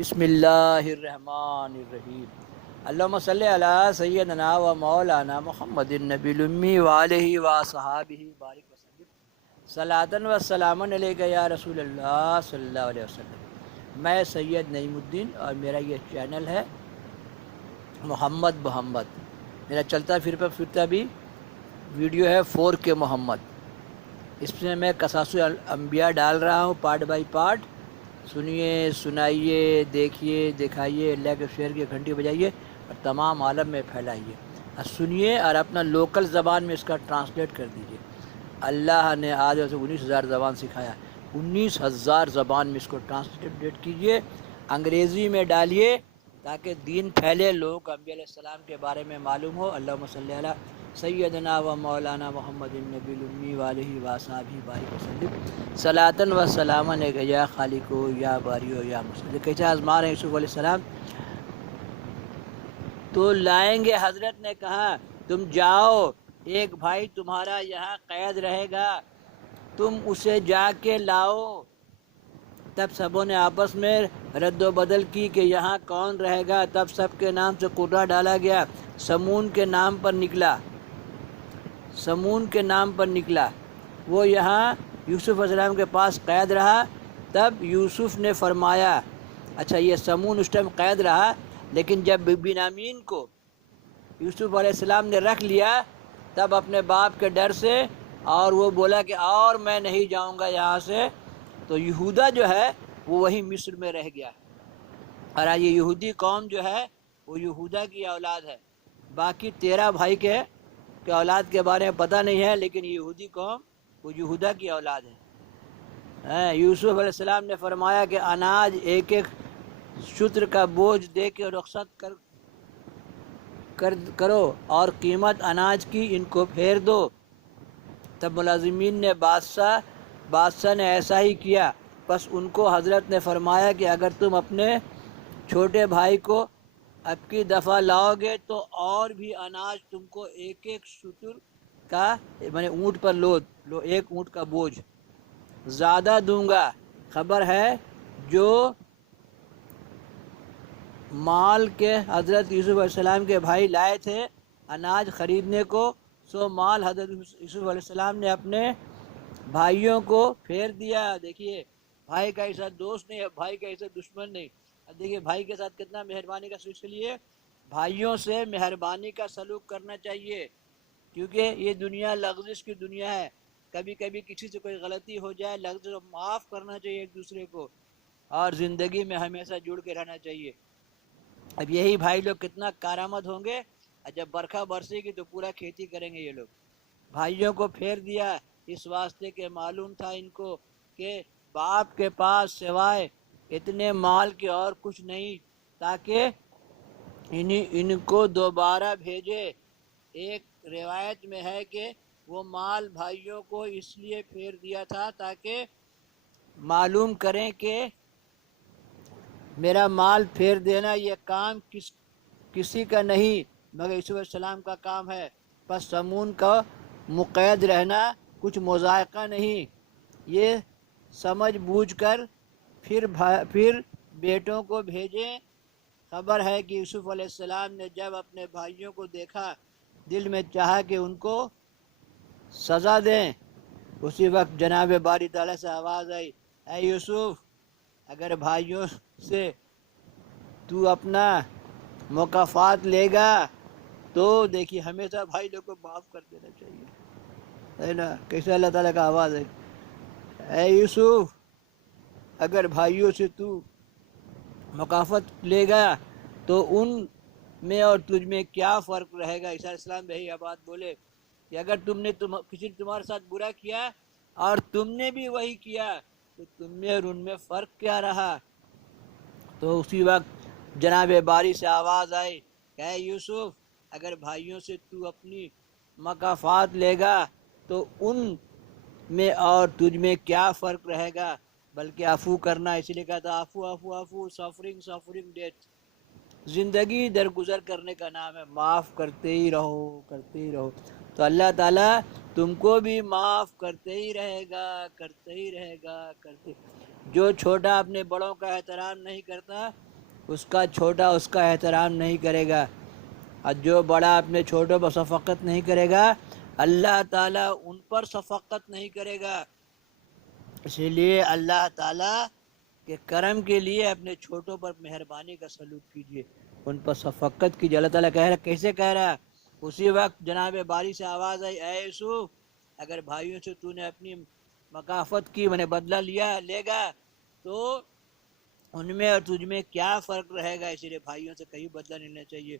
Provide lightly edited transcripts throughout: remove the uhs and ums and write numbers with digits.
بسم اللہ الرحمن الرحیم۔ اللہم صلی علی سیدنا و مولانا محمد النبی الامی وآلہ وصحابہ بارک وسلم صلاۃ و سلام علیک یا رسول اللہ صلی اللہ علیہ وسلم۔ میں سید نعیم الدین اور میرا یہ چینل ہے محمد۔ میرا چلتا پھرتا بھی ویڈیو ہے 4K محمد۔ اس میں میں قصص الانبیاء ڈال رہا ہوں پارٹ بائی پارٹ۔ سنیے، سنائیے، دیکھیے، دکھائیے، اللہ کے شعر کی گھنٹی بجائیے اور تمام عالم میں پھیلائیے۔ اور سنیے اور اپنا لوکل زبان میں اس کا ٹرانسلیٹ کر دیجیے۔ اللہ نے آج اسے 19,000 زبان سکھایا، 19,000 زبان میں اس کو ٹرانسلیٹ کیجیے، انگریزی میں ڈالیے تاکہ دین پھیلے، لوگوں کو انبیاء علیہ السلام کے بارے میں معلوم ہو۔ اللہم صلی علی سیدنا و مولانا محمد النبی الامی وآلہ وصحبہ بارک وسلم صلاۃ و سلام علیک یا خالق یا باری یا مصطفی۔ کیسے آزما رہے ہیں یوسف علیہ السلام؟ تو لائیں گے، حضرت نے کہا تم جاؤ، ایک بھائی تمہارا یہاں قید رہے گا، تم اسے جا کے لاؤ۔ تب سبوں نے آپس میں رد و بدل کی کہ یہاں کون رہے گا۔ تب سب کے نام سے قرہ ڈالا گیا، سمون کے نام پر نکلا۔ وہ یہاں یوسف علیہ السلام کے پاس قید رہا۔ تب یوسف نے فرمایا، اچھا یہ سمون اس ٹائم قید رہا، لیکن جب بنیامین کو یوسف علیہ السلام نے رکھ لیا تب اپنے باپ کے ڈر سے، اور وہ بولا کہ اور میں نہیں جاؤں گا یہاں سے، تو یہودا جو ہے وہ وہی مصر میں رہ گیا۔ اور یہ یہودی قوم جو ہے وہ یہودا کی اولاد ہے۔ باقی 13 بھائی کے اولاد کے بارے میں پتہ نہیں ہے، لیکن یہودی قوم وہ یہودا کی اولاد ہے۔ یوسف علیہ السلام نے فرمایا کہ اناج ایک ایک شتر کا بوجھ دے کے رخصت کرو اور قیمت اناج کی ان کو پھیر دو۔ تب ملازمین نے بادشاہ نے ایسا ہی کیا۔ پس ان کو حضرت نے فرمایا کہ اگر تم اپنے چھوٹے بھائی کو اب کی دفعہ لاؤ گے تو اور بھی اناج تم کو ایک ایک شتر کا، میں نے اونٹ پر لو ایک اونٹ کا بوجھ زیادہ دوں گا۔ خبر ہے جو مال کے حضرت یوسف علیہ السلام کے بھائی لائے تھے اناج خریدنے کو، سو مال حضرت یوسف علیہ السلام نے اپنے بھائیوں کو پھیر دیا۔ دیکھیے بھائی کا ایسا دوست نہیں ہے، بھائی کا ایسا دشمن نہیں۔ دیکھیے بھائی کے ساتھ کتنا مہربانی کا سلوک، اس لیے بھائیوں سے مہربانی کا سلوک کرنا چاہیے، کیونکہ یہ دنیا لغزش کی دنیا ہے۔ کبھی کبھی کسی سے کوئی غلطی ہو جائے، لغزش کو معاف کرنا چاہیے ایک دوسرے کو، اور زندگی میں ہمیشہ جڑ کے رہنا چاہیے۔ اب یہی بھائی لوگ کتنا کارآمد ہوں گے، جب برکھا برسے گی تو پورا کھیتی کریں گے یہ لوگ۔ بھائیوں کو پھیر دیا اس واسطے کہ معلوم تھا ان کو کہ باپ کے پاس سوائے اتنے مال کے اور کچھ نہیں، تاکہ ان کو دوبارہ بھیجے۔ ایک روایت میں ہے کہ وہ مال بھائیوں کو اس لیے پھیر دیا تھا تاکہ معلوم کریں کہ میرا مال پھیر دینا یہ کام کسی کا نہیں مگر یوسف علیہ السلام کا کام ہے۔ پس سمون کا مقید رہنا کچھ مذائقہ نہیں، یہ سمجھ بوجھ کر پھر بیٹوں کو بھیجیں۔ خبر ہے کہ یوسف علیہ السلام نے جب اپنے بھائیوں کو دیکھا، دل میں چاہا کہ ان کو سزا دیں۔ اسی وقت جناب باری تعالیٰ سے آواز آئی، اے یوسف، اگر بھائیوں سے تو اپنا مکافات لے گا تو دیکھیے ہمیشہ بھائی لوگ کو معاف کر دینا چاہیے، ہے نا؟ کیسے اللہ تعالیٰ کا آواز ہے، اے یوسف، اگر بھائیوں سے تو مکافات لے گا تو ان میں اور تجھ میں کیا فرق رہے گا۔ عیسیٰ علیہ السلام بھی یہی بات بولے کہ اگر کسی نے تمہارے ساتھ برا کیا اور تم نے بھی وہی کیا تو تم میں اور ان میں فرق کیا رہا۔ تو اسی وقت جناب باری سے آواز آئی کہ اے یوسف، اگر بھائیوں سے تو اپنی مکافات لے گا تو ان میں اور تجھ میں کیا فرق رہے گا، بلکہ عفو کرنا، اسی لیے کہا تھا عفو سفرنگ ڈیتھ، زندگی درگزر کرنے کا نام ہے، معاف کرتے ہی رہو۔ تو اللہ تعالیٰ تم کو بھی معاف کرتے ہی رہے گا۔ جو چھوٹا اپنے بڑوں کا احترام نہیں کرتا اس کا چھوٹا اس کا احترام نہیں کرے گا، اور جو بڑا اپنے چھوٹوں پر شفقت نہیں کرے گا اللہ تعالیٰ ان پر شفقت نہیں کرے گا۔ اسی لیے اللہ تعالیٰ کے کرم کے لیے اپنے چھوٹوں پر مہربانی کا سلوک کیجیے، ان پر شفقت کیجیے۔ اللہ تعالیٰ کہہ رہا، کیسے کہہ رہا؟ اسی وقت جناب باری سے آواز آئی، اے یوسف اگر بھائیوں سے تو نے اپنی مکافات کی، میں نے بدلہ لے گا تو ان میں اور تجھ میں کیا فرق رہے گا؟ اسی لیے بھائیوں سے کہیں بدلہ نہیں لینا چاہیے۔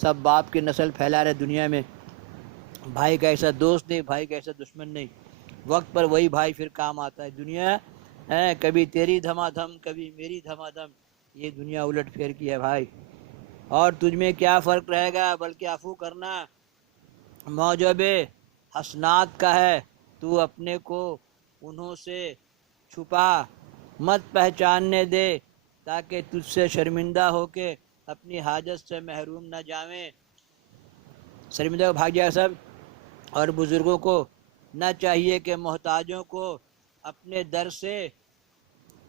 سب باپ کی نسل پھیلا رہے دنیا میں، بھائی کا ایسا دوست نہیں، بھائی کا ایسا دشمن نہیں، وقت پر وہی بھائی پھر کام آتا ہے۔ دنیا ہے کبھی تیری دھما دھم کبھی میری دھما دھم، یہ دنیا الٹ پھیر کی ہے بھائی، اور تجھ میں کیا فرق رہے گا؟ بلکہ عفو کرنا موجب حسنات کا ہے، تو اپنے کو انہوں سے چھپا مت پہچاننے دے تاکہ تجھ سے شرمندہ ہو کے اپنی حاجت سے محروم نہ جاویں۔ شرمندہ بھاگ جائے سب، اور بزرگوں کو نہ چاہیے کہ محتاجوں کو اپنے در سے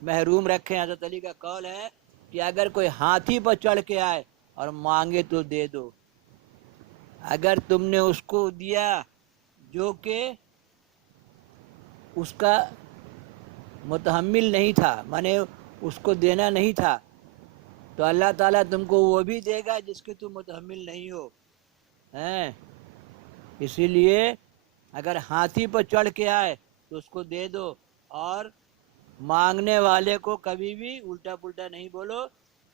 محروم رکھیں۔ حضرت علی کا قول ہے کہ اگر کوئی ہاتھی پر چڑھ کے آئے اور مانگے تو دے دو، اگر تم نے اس کو دیا جو کہ اس کا متحمل نہیں تھا، مانے اس کو دینا نہیں تھا، تو اللہ تعالیٰ تم کو وہ بھی دے گا جس کے تم متحمل نہیں ہو ہیں۔ اسی لیے اگر ہاتھی پر چڑھ کے آئے تو اس کو دے دو، اور مانگنے والے کو کبھی بھی الٹا پلٹا نہیں بولو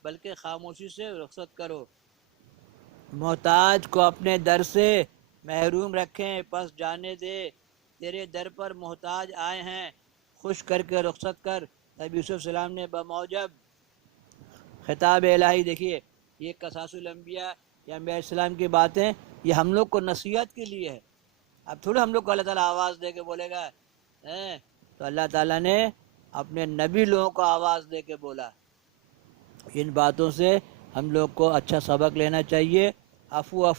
بلکہ خاموشی سے رخصت کرو۔ محتاج کو اپنے در سے محروم رکھیں، پس جانے دے تیرے در پر محتاج آئے ہیں، خوش کر کے رخصت کر۔ نبی یوسف السلام نے بموجب خطاب الہی، دیکھیے یہ قصاص الانبیاء یا انبیاء السلام کی باتیں یہ ہم لوگ کو نصیحت کے لیے ہے۔ اب تھوڑا ہم لوگ کو اللہ تعالیٰ آواز دے کے بولے گا، تو اللہ تعالیٰ نے اپنے نبی لوگوں کو آواز دے کے بولا۔ ان باتوں سے ہم لوگ کو اچھا سبق لینا چاہیے۔ عفو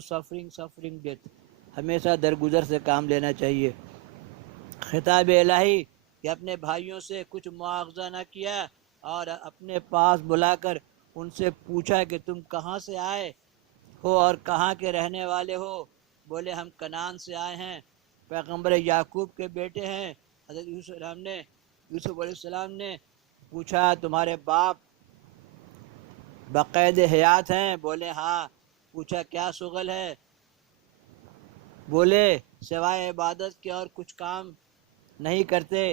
سفرنگ ڈیتھ، ہمیشہ درگزر سے کام لینا چاہیے۔ خطاب الہی کہ اپنے بھائیوں سے کچھ مواخذہ نہ کیا، اور اپنے پاس بلا کر ان سے پوچھا کہ تم کہاں سے آئے ہو اور کہاں کے رہنے والے ہو؟ بولے ہم کنعان سے آئے ہیں، پیغمبر یعقوب کے بیٹے ہیں۔ حضرت یوسف علیہ السلام نے پوچھا تمہارے باپ بقید حیات ہیں؟ بولے ہاں۔ پوچھا کیا شغل ہے؟ بولے سوائے عبادت کے اور کچھ کام نہیں کرتے۔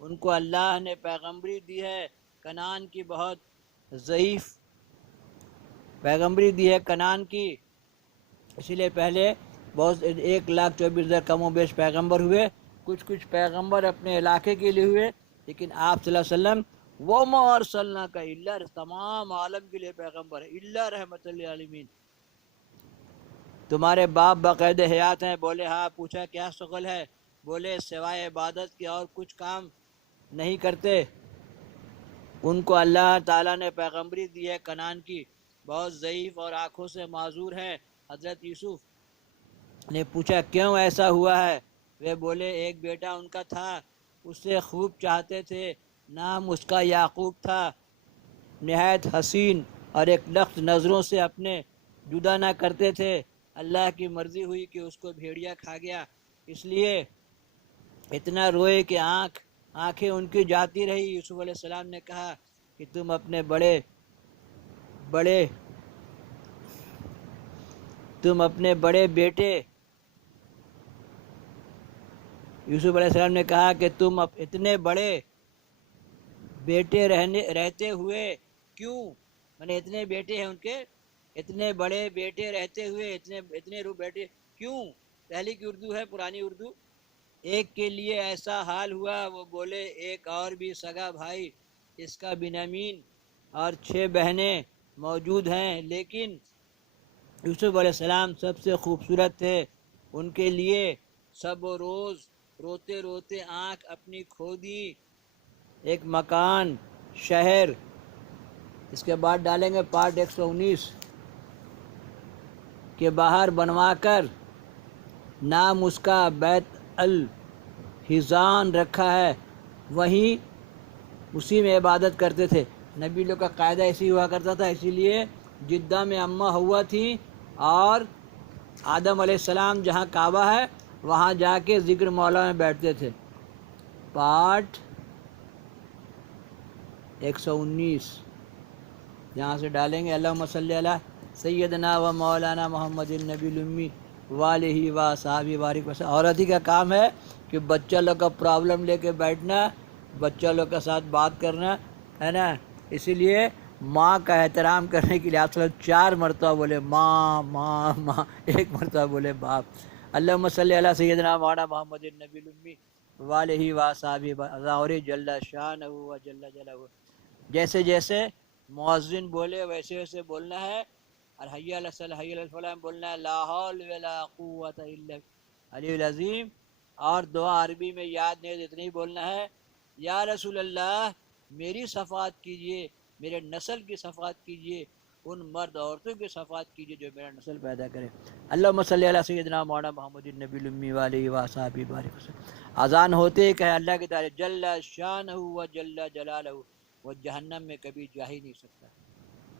ان کو اللہ نے پیغمبری دی ہے، کنعان کی بہت ضعیف پیغمبری دی ہے کنعان کی، اسی لیے پہلے بہت 1,24,000 کم و بیش پیغمبر ہوئے، کچھ پیغمبر اپنے علاقے کے لیے ہوئے، لیکن آپ صلی اللہ علیہ وسلم وَمَا أَرْسَلْنَاكَ إِلَّا، تمام عالم کے لیے پیغمبر ہے، الا رحمت للعالمین۔ تمہارے باپ باقاعدہ حیات ہیں؟ بولے ہاں۔ پوچھا کیا شغل ہے؟ بولے سوائے عبادت کے اور کچھ کام نہیں کرتے۔ ان کو اللہ تعالیٰ نے پیغمبری دی ہے کنعان کی، بہت ضعیف اور آنکھوں سے معذور ہیں۔ حضرت یوسف نے پوچھا کیوں ایسا ہوا ہے؟ وہ بولے ایک بیٹا ان کا تھا، اسے خوب چاہتے تھے، نام اس کا یعقوب تھا، نہایت حسین، اور ایک لخت نظروں سے اپنے جدا نہ کرتے تھے۔ اللہ کی مرضی ہوئی کہ اس کو بھیڑیا کھا گیا، اس لیے اتنا روئے کہ آنکھیں ان کی جاتی رہی۔ یوسف علیہ السلام نے کہا کہ تم اپنے بڑے بیٹے، یوسف علیہ السلام نے کہا کہ تم اتنے بڑے بیٹے رہتے ہوئے کیوں، میں نے اتنے بیٹے ہیں ان کے، اتنے بڑے بیٹے رہتے ہوئے اتنے بیٹے کیوں؟ پہلی کی اردو ہے، پرانی اردو۔ ایک کے لیے ایسا حال ہوا، وہ بولے ایک اور بھی سگا بھائی اس کا بنیامین، اور 6 بہنیں موجود ہیں، لیکن یوسف علیہ السلام سب سے خوبصورت تھے۔ ان کے لیے سب روز روتے روتے آنکھ اپنی کھو دی، ایک مکان، شہر، اس کے بعد ڈالیں گے پارٹ 119 کے باہر بنوا کر، نام اس کا بیت الحزان رکھا ہے، اسی میں عبادت کرتے تھے۔ نبی لوگ کا قاعدہ ایسی ہوا کرتا تھا، اسی لیے جدہ میں اماں ہوا تھی اور آدم علیہ السلام جہاں کعبہ ہے وہاں جا کے ذکر مولا میں بیٹھتے تھے۔ پارٹ 119 یہاں سے ڈالیں گے، اللہم صلی علی سیدنا و مولانا محمد النبی الامی والہ و صحابہ بارک وسلم۔ عورت ہی کا کام ہے کہ بچہ لوگ کا پرابلم لے کے بیٹھنا، بچہ لوگ کے ساتھ بات کرنا، ہے نا۔ اسی لیے ماں کا احترام کرنے کے لیے آپ صلی اللہ علیہ وسلم 4 مرتبہ بولے ماں ماں ماں، 1 مرتبہ بولے باپ۔ اللہم صلی علی سیدنا مولانا محمد النبی الامی والہ و صحابہ اور جل شانہ و جل جلالہ۔ جیسے جیسے مؤذن بولے ویسے ویسے بولنا ہے، اور حی علی الصلاۃ حی علی الفلاح بولنا ہے، لا حول ولا قوت الا علی العظیم۔ اور دعا عربی میں یاد نہیں ہے اتنا ہی بولنا ہے، یا رسول اللہ میری شفاعت کیجئے، میرے نسل کی شفاعت کیجئے، ان مرد عورتوں کی شفاعت کیجئے جو میرا نسل پیدا کرے۔ اللہم صلی علی سیدنا مولانا محمد النبی الامی والہ و صحابہ بارک وسلم۔ اذان ہوتے ہی کہ اللہ کی تعریف، جل شانہ و جل جلالہ، وہ جہنم میں کبھی جا ہی نہیں سکتا۔